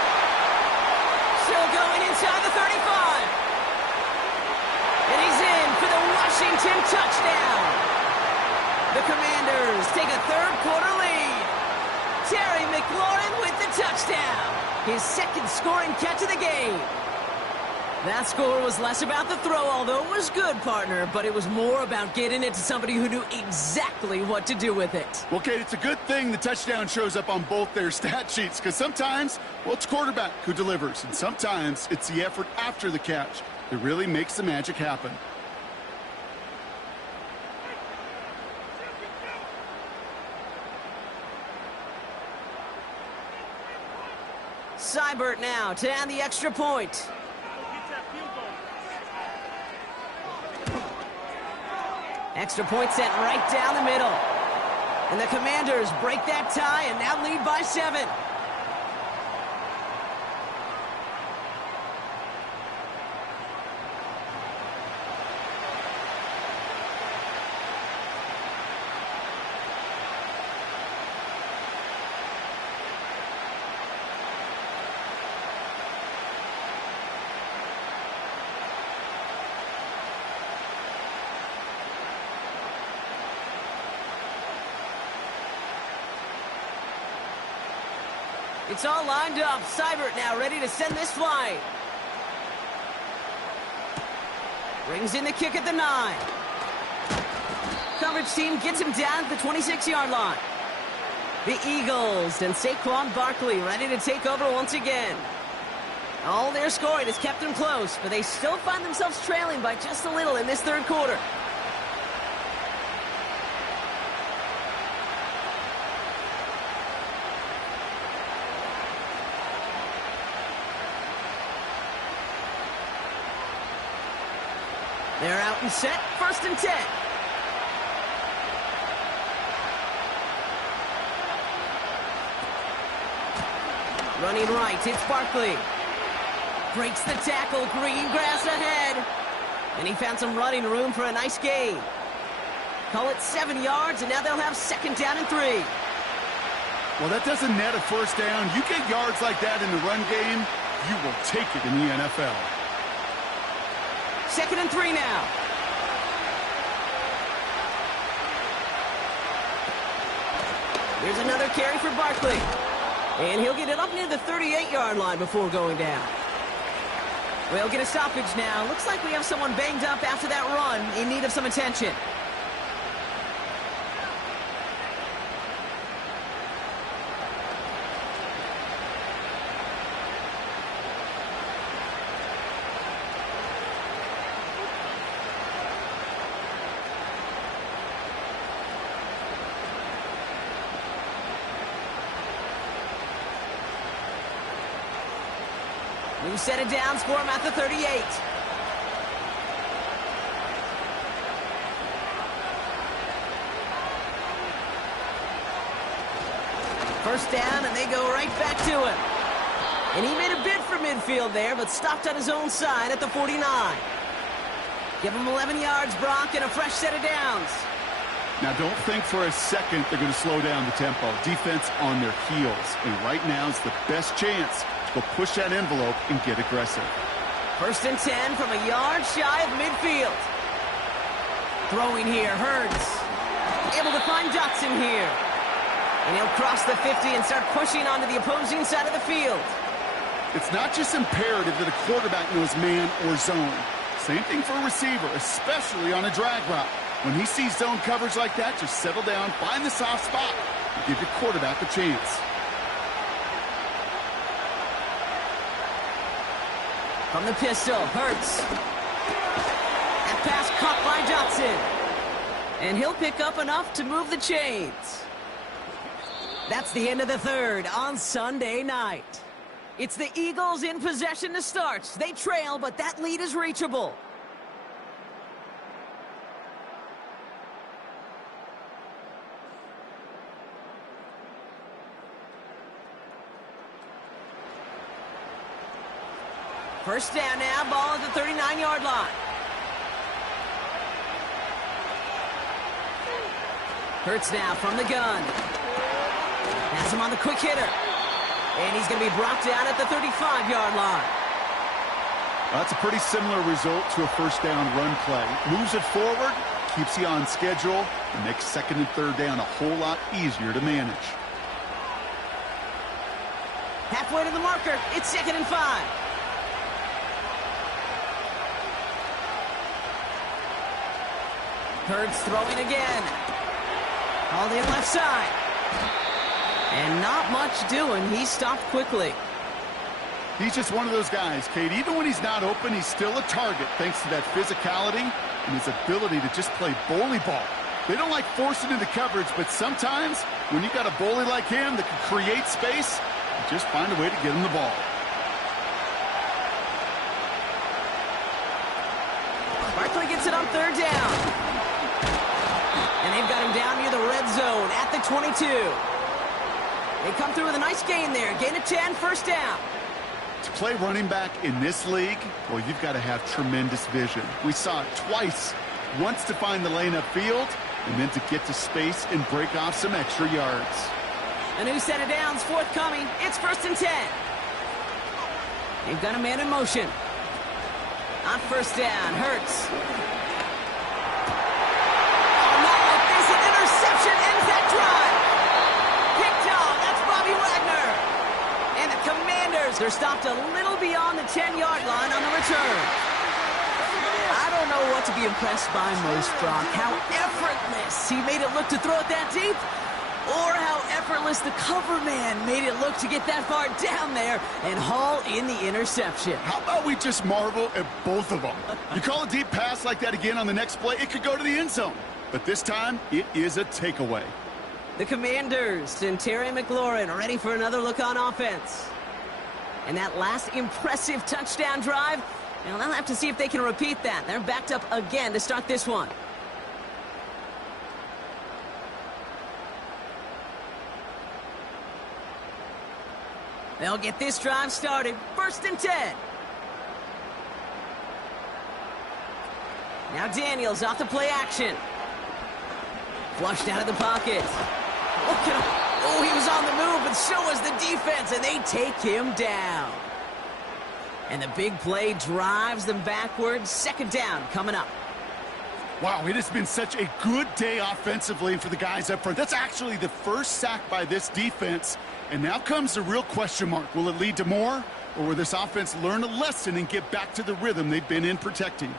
Still going inside the 35. And he's in for the Washington touchdown. The Commanders take a 3rd quarter lead. Terry McLaurin with the touchdown. His 2nd scoring catch of the game. That score was less about the throw, although it was good, partner, but it was more about getting it to somebody who knew exactly what to do with it. Well, Kate, it's a good thing the touchdown shows up on both their stat sheets, because sometimes, well, it's quarterback who delivers, and sometimes it's the effort after the catch that really makes the magic happen. Seibert now to add the extra point. Extra point sent right down the middle. And the Commanders break that tie and now lead by 7. It's all lined up. Seibert now ready to send this flight. Brings in the kick at the 9. Coverage team gets him down at the 26-yard line. The Eagles and Saquon Barkley ready to take over once again. All their scoring has kept them close, but they still find themselves trailing by just a little in this 3rd quarter. They're out and set, 1st and 10. Running right, it's Barkley. Breaks the tackle, green grass ahead. And he found some running room for a nice gain. Call it 7 yards, and now they'll have 2nd down and 3. Well, that doesn't net a first down. You get yards like that in the run game, you will take it in the NFL. 2nd and 3 now. Here's another carry for Barkley. And he'll get it up near the 38-yard line before going down. We'll get a stoppage now. Looks like we have someone banged up after that run in need of some attention. New set of downs for him at the 38. First down, and they go right back to him. And he made a bid for midfield there, but stopped on his own side at the 49. Give him 11 yards, Brock, and a fresh set of downs. Now, don't think for a second they're going to slow down the tempo. Defense on their heels. And right now is the best chance to go push that envelope and get aggressive. 1st and 10 from a yard shy of midfield. Throwing here, Hurts. Able to find Dotson here. And he'll cross the 50 and start pushing onto the opposing side of the field. It's not just imperative that a quarterback knows man or zone. Same thing for a receiver, especially on a drag route. When he sees zone coverage like that, just settle down, find the soft spot, and give your quarterback a chance. From the pistol, Hurts. That pass caught by Dotson. And he'll pick up enough to move the chains. That's the end of the 3rd on Sunday night. It's the Eagles in possession to start. They trail, but that lead is reachable. First down now, ball at the 39-yard line. Hurts now from the gun. Has him on the quick hitter. And he's going to be brought down at the 35-yard line. That's a pretty similar result to a first down run play. Moves it forward, keeps you on schedule, and makes 2nd and 3rd down a whole lot easier to manage. Halfway to the marker, it's 2nd and 5. Hurts throwing again. All the left side. And not much doing. He stopped quickly. He's just one of those guys, Kate. Even when he's not open, he's still a target thanks to that physicality and his ability to just play bully ball. They don't like forcing into coverage, but sometimes when you've got a bully like him that can create space, you just find a way to get him the ball. Barkley gets it on 3rd down. And they've got him down near the red zone at the 22. They come through with a nice gain there. Gain of 10, first down. To play running back in this league, well, you've got to have tremendous vision. We saw it twice. Once to find the lane upfield, and then to get to space and break off some extra yards. A new set of downs forthcoming. It's 1st and 10. They've got a man in motion. On 1st down, Hurts. They're stopped a little beyond the 10-yard line on the return. I don't know what to be impressed by most, Brock. How effortless he made it look to throw it that deep, or how effortless the cover man made it look to get that far down there and haul in the interception. How about we just marvel at both of them? You call a deep pass like that again on the next play, it could go to the end zone. But this time, it is a takeaway. The Commanders and Terry McLaurin are ready for another look on offense. And that last impressive touchdown drive, well, they'll have to see if they can repeat that. They're backed up again to start this one. They'll get this drive started. 1st and 10. Now Daniels off the play action. Flushed out of the pocket. Look at him. Oh, he was on the move, but so was the defense, and they take him down. And the big play drives them backwards. 2nd down coming up. Wow, it has been such a good day offensively for the guys up front. That's actually the first sack by this defense. And now comes the real question mark. Will it lead to more? Or will this offense learn a lesson and get back to the rhythm they've been in protecting?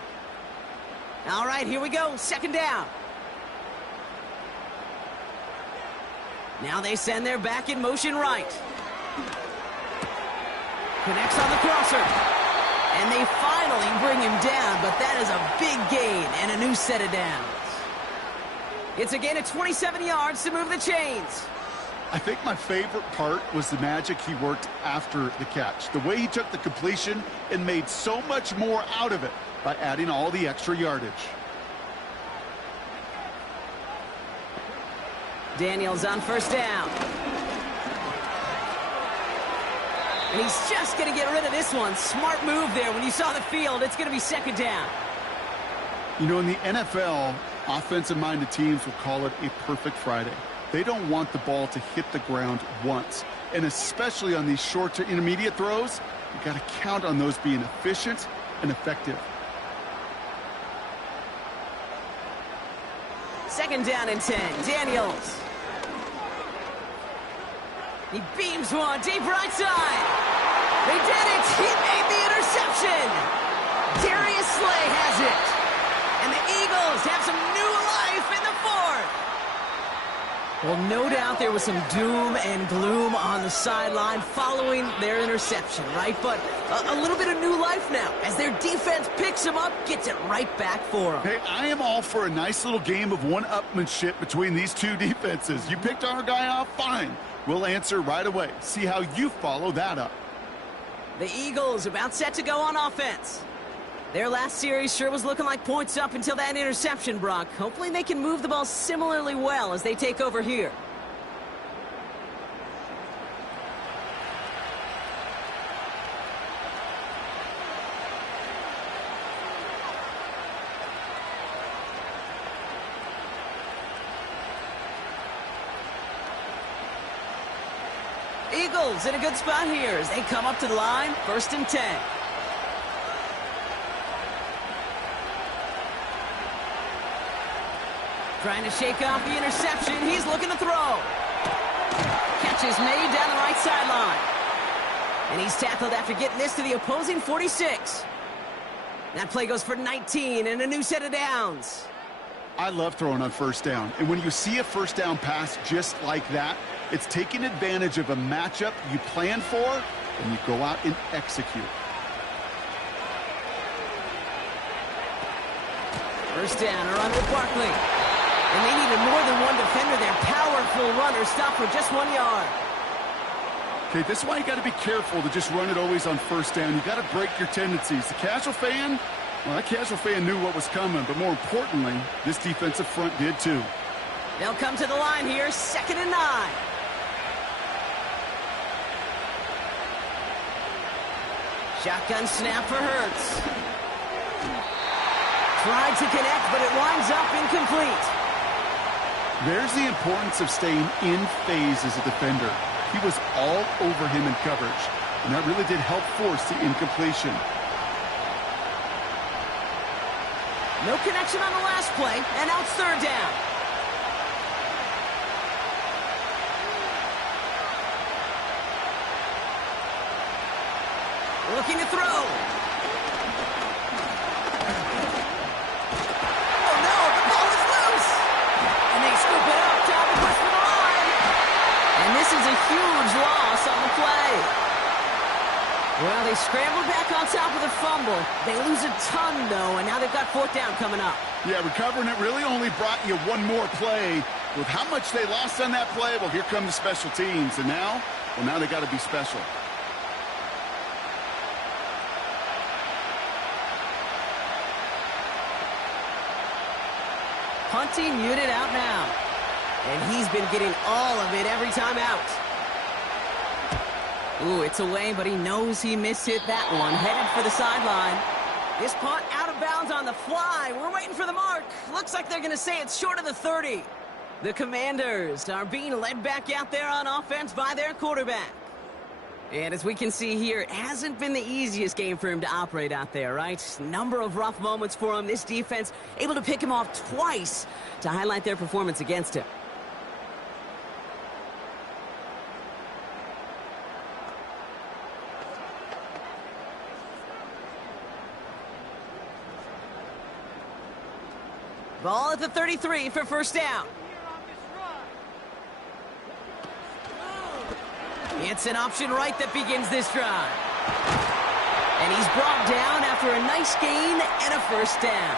All right, here we go. 2nd down. Now they send their back in motion right. Connects on the crosser. And they finally bring him down, but that is a big gain and a new set of downs. It's a gain of 27 yards to move the chains. I think my favorite part was the magic he worked after the catch. The way he took the completion and made so much more out of it by adding all the extra yardage. Daniels on 1st down. And he's just going to get rid of this one. Smart move there. When you saw the field, it's going to be 2nd down. You know, in the NFL, offensive-minded teams will call it a perfect Friday. They don't want the ball to hit the ground once. And especially on these short to intermediate throws, you got to count on those being efficient and effective. 2nd down and 10. Daniels. He beams one deep right side. They did it. He made the interception. Darius Slay has it. And the Eagles have some new life in the 4th. Well, no doubt there was some doom and gloom on the sideline following their interception, right? But a little bit of new life now as their defense picks them up, gets it right back for them. Hey, I am all for a nice little game of one-upmanship between these two defenses. You picked our guy off, fine. We'll answer right away. See how you follow that up. The Eagles about set to go on offense. Their last series sure was looking like points up until that interception, Brock. Hopefully they can move the ball similarly well as they take over here. Eagles in a good spot here as they come up to the line. 1st and 10. Trying to shake off the interception. He's looking to throw. Catch is made down the right sideline. And he's tackled after getting this to the opposing 46. That play goes for 19 and a new set of downs. I love throwing on 1st down. And when you see a 1st down pass just like that, it's taking advantage of a matchup you plan for, and you go out and execute. 1st down, a run with Barkley. And they needed more than one defender there. Powerful runner, stop for just 1 yard. Okay, this is why you got to be careful to just run it always on 1st down. You got to break your tendencies. The casual fan, well, that casual fan knew what was coming, but more importantly, this defensive front did too. They'll come to the line here, 2nd and 9. Shotgun snap for Hurts. Tried to connect, but it winds up incomplete. There's the importance of staying in phase as a defender. He was all over him in coverage, and that really did help force the incompletion. No connection on the last play, and now it's 3rd down. Looking to throw. Oh no, the ball is loose. And they scoop it up, time to push for the line. And this is a huge loss on the play. Well, they scrambled back on top of the fumble. They lose a ton, though, and now they've got 4th down coming up. Yeah, recovering it really only brought you one more play. With how much they lost on that play, well, here come the special teams. And now, well, now they got to be special. Punting unit out now. And he's been getting all of it every time out. Ooh, it's away, but he knows he mishit that one. Headed for the sideline. This punt out of bounds on the fly. We're waiting for the mark. Looks like they're going to say it's short of the 30. The Commanders are being led back out there on offense by their quarterback. And as we can see here, it hasn't been the easiest game for him to operate out there, right? Number of rough moments for him. This defense able to pick him off twice to highlight their performance against him. Ball at the 33 for first down. It's an option right that begins this drive. And he's brought down after a nice gain and a first down.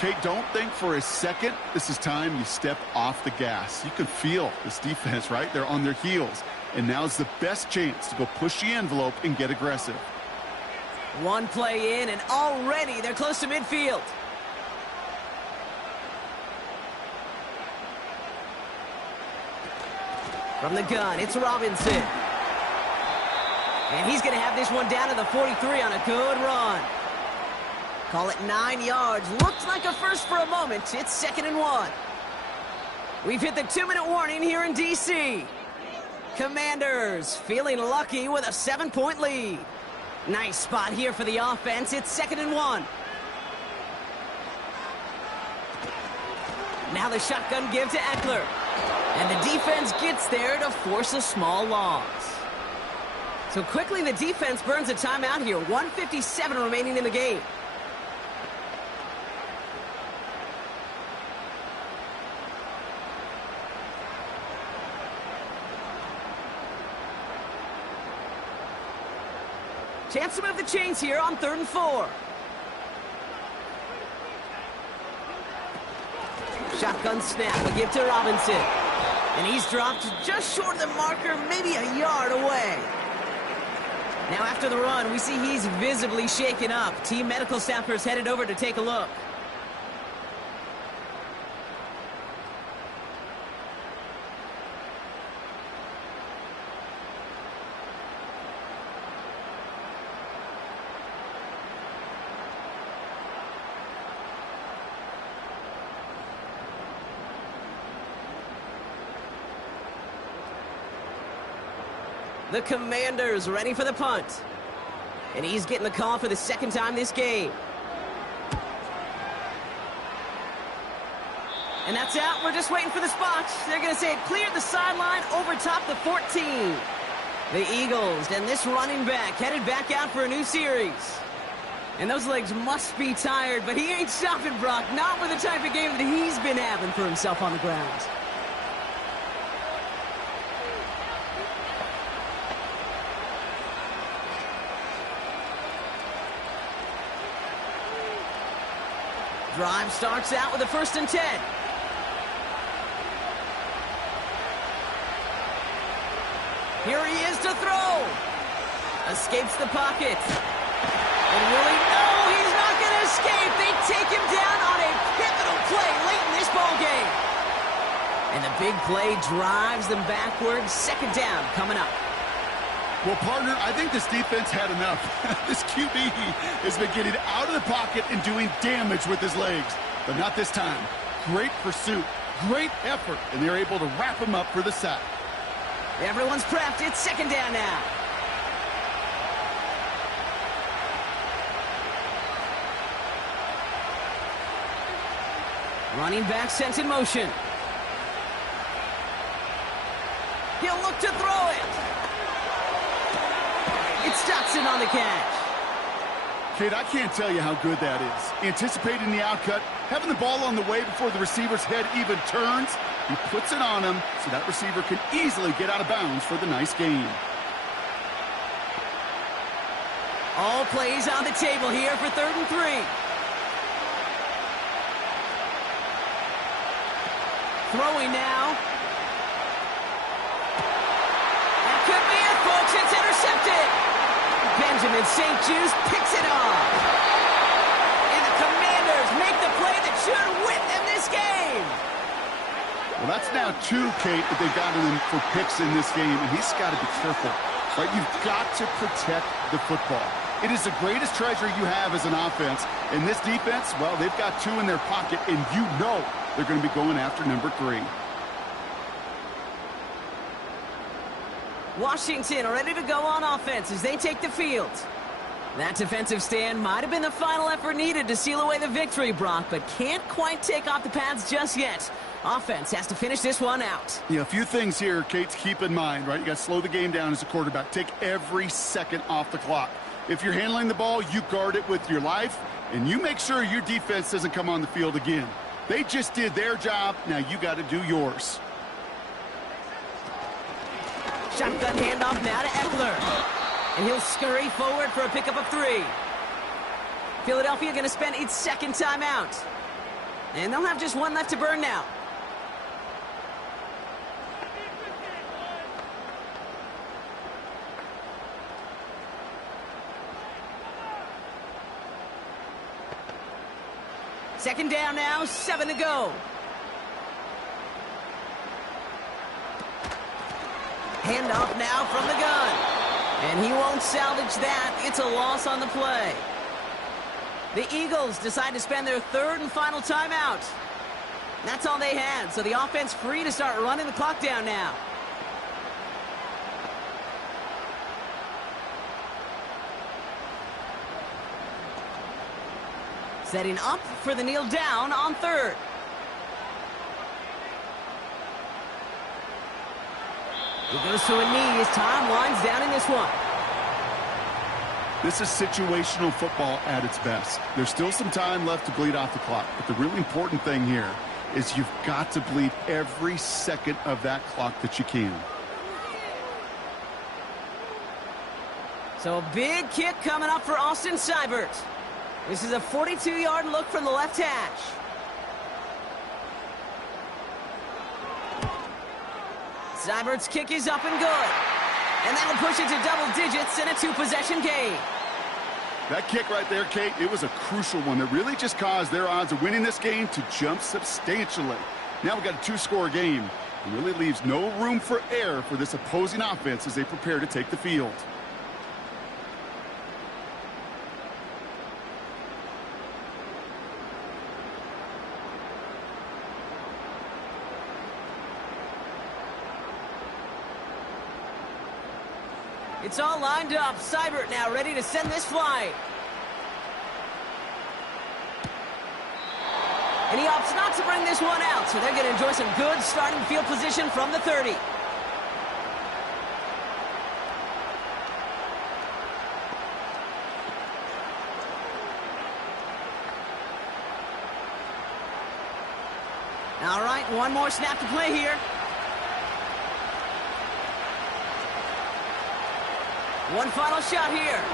Kate, don't think for a second this is time you step off the gas. You can feel this defense, right? They're on their heels. And now's the best chance to go push the envelope and get aggressive. One play in, and already they're close to midfield. From the gun, it's Robinson. And he's going to have this one down to the 43 on a good run. Call it 9 yards. Looks like a first for a moment. It's 2nd and 1. We've hit the 2-minute warning here in D.C. Commanders feeling lucky with a 7-point lead. Nice spot here for the offense. It's 2nd and 1. Now the shotgun give to Eckler. And the defense gets there to force a small loss. So quickly the defense burns a timeout here. 1:57 remaining in the game. Chance to move the chains here on 3rd and 4. Shotgun snap, a give to Robinson. And he's dropped just short of the marker, maybe a yard away. Now after the run, we see he's visibly shaken up. Team medical staffers headed over to take a look. The Commanders ready for the punt. And he's getting the call for the 2nd time this game. And that's out. We're just waiting for the spot. They're going to say it cleared the sideline over top the 14. The Eagles and this running back headed back out for a new series. And those legs must be tired, but he ain't stopping, Brock. Not with the type of game that he's been having for himself on the ground. Drive starts out with a 1st and 10. Here he is to throw. Escapes the pocket. And will he? No, he's not going to escape. They take him down on a pivotal play late in this ball game. And the big play drives them backwards. 2nd down coming up. Well, partner, I think this defense had enough. This QB has been getting out of the pocket and doing damage with his legs. But not this time. Great pursuit, great effort, and they're able to wrap him up for the sack. Everyone's prepped. It's 2nd down now. Running back sent in motion. He'll look to throw it. It's Dotson on the catch. Kid, I can't tell you how good that is. Anticipating the outcut, having the ball on the way before the receiver's head even turns. He puts it on him so that receiver can easily get out of bounds for the nice gain. All plays on the table here for 3rd and 3. Throwing now. That could be it, folks. It's intercepted. Benjamin St. Juice picks it off. And the Commanders make the play that should win them this game. Well, that's now 2, Kate, that they've gotten him for picks in this game, and he's got to be careful. Right? You've got to protect the football. It is the greatest treasure you have as an offense. And this defense, well, they've got 2 in their pocket, and you know they're going to be going after number 3. Washington are ready to go on offense as they take the field. That defensive stand might have been the final effort needed to seal away the victory, Brock, but can't quite take off the pads just yet. Offense has to finish this one out. Yeah, a few things here, Kate, to keep in mind, right? You got to slow the game down as a quarterback. Take every second off the clock. If you're handling the ball, you guard it with your life, and you make sure your defense doesn't come on the field again. They just did their job. Now you got to do yours. Shotgun handoff now to Eckler. And he'll scurry forward for a pickup of 3. Philadelphia going to spend its second timeout. And they'll have just 1 left to burn now. Second down now, 7 to go. Handoff now from the gun. And he won't salvage that. It's a loss on the play. The Eagles decide to spend their 3rd and final timeout. That's all they had, so the offense free to start running the clock down now. Setting up for the kneel down on 3rd. He goes to a knee as time winds down in this one. This is situational football at its best. There's still some time left to bleed off the clock, but the really important thing here is you've got to bleed every second of that clock that you can. So a big kick coming up for Austin Seibert. This is a 42-yard look from the left hash. Seibert's kick is up and good. And that'll push it to double digits in a 2-possession game. That kick right there, Kate, it was a crucial one that really just caused their odds of winning this game to jump substantially. Now we've got a 2-score game. It really leaves no room for error for this opposing offense as they prepare to take the field. It's all lined up. Seibert now ready to send this flying. And he opts not to bring this one out, so they're going to enjoy some good starting field position from the 30. All right, one more snap to play here. One final shot here.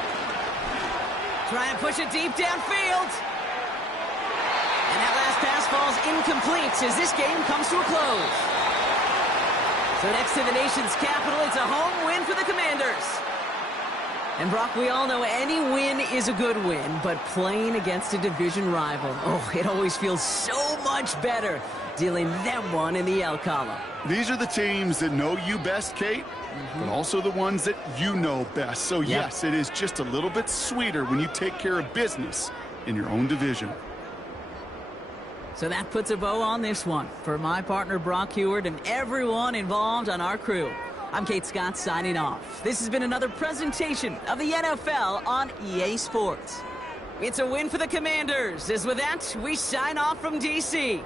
Trying to push it deep downfield. And that last pass falls incomplete as this game comes to a close. So next to the nation's capital, it's a home win for the Commanders. And Brock, we all know any win is a good win, but playing against a division rival, oh, it always feels so much better dealing them one in the L column. These are the teams that know you best, Kate, but also the ones that you know best. So, yes, it is just a little bit sweeter when you take care of business in your own division. So that puts a bow on this one. For my partner, Brock Heward, and everyone involved on our crew, I'm Kate Scott signing off. This has been another presentation of the NFL on EA Sports. It's a win for the Commanders, as with that, we sign off from D.C.